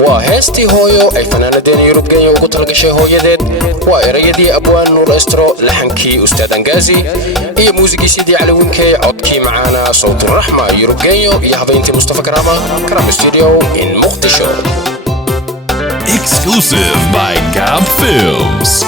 وهستي هويو أي فنانة دين يوروب جايو وقتل قشة هوية ديد وإريدي أبوان نور أسترو لحنكي أستاذ أنجازي هي موسيقى سيدي على وينكي عدكي معانا صوت الرحمة يوروب جايو يا هبينتي مصطفى كرامة ستوديو إن مقدشو. Exclusive by Gab Films.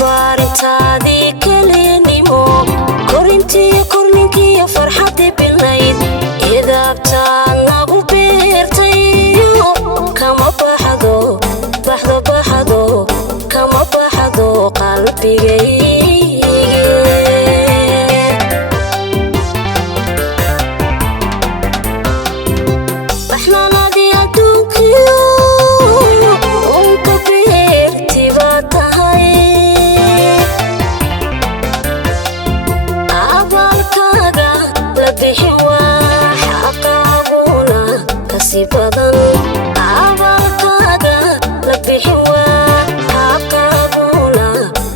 barbaarintaadii keliyanimo korintiyo korninkiyo farxadii bilayd idaabtaad nagu beertayo kama baxdo kama baxdo qalbigayga baxnaanadii adduunkiyo unka beerti baad tahay abaalkaaga la bixin waa xaqaaguna kasi badan abaalkaaga la bixin waa xaqaaguna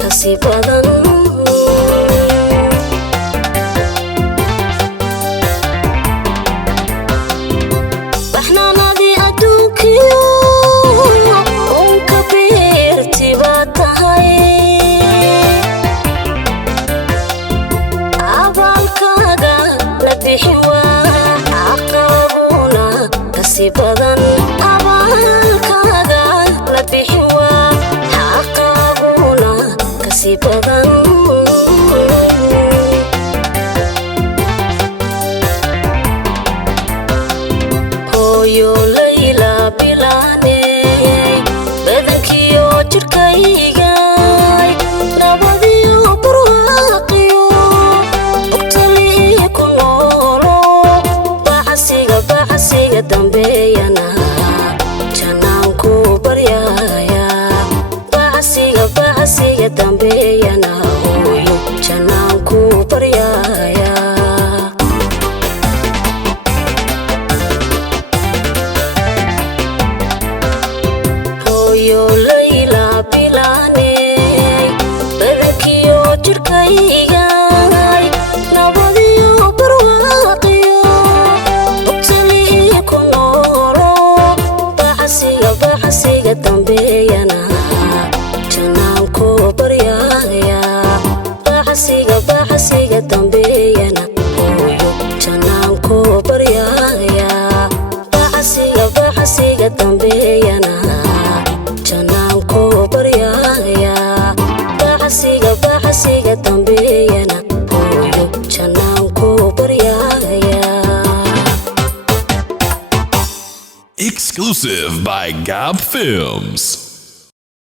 kasi badan baxnaanadii adduunkiyo unka beerti baad tahay abaalkaaga la bixin waa xaqaaguna kasi badan abaalkaaga la bixin waa xaqaaguna kasi badan hooyo layla bilaaney badankiyo jirkaygay nabadiyo barwaaqiyo bugtalii ku noolo baxasiga dambeeyana janaanku baryaya baxasiga dambeeyana hooyo janaanku baryaya hooyo layla bilaaney badankiyo jirkaygay nabadiyo barwaaqiyo bugtalii ku noolo baxasiga dambeeyana janaanku baryaya baxasiga dambeeyana hooyo janaanku baryaya baxasiga dambeeyana janaanku baryaya baxasiga dambeeyana hooyo janaanku baryaya Exclusive by Gab Films.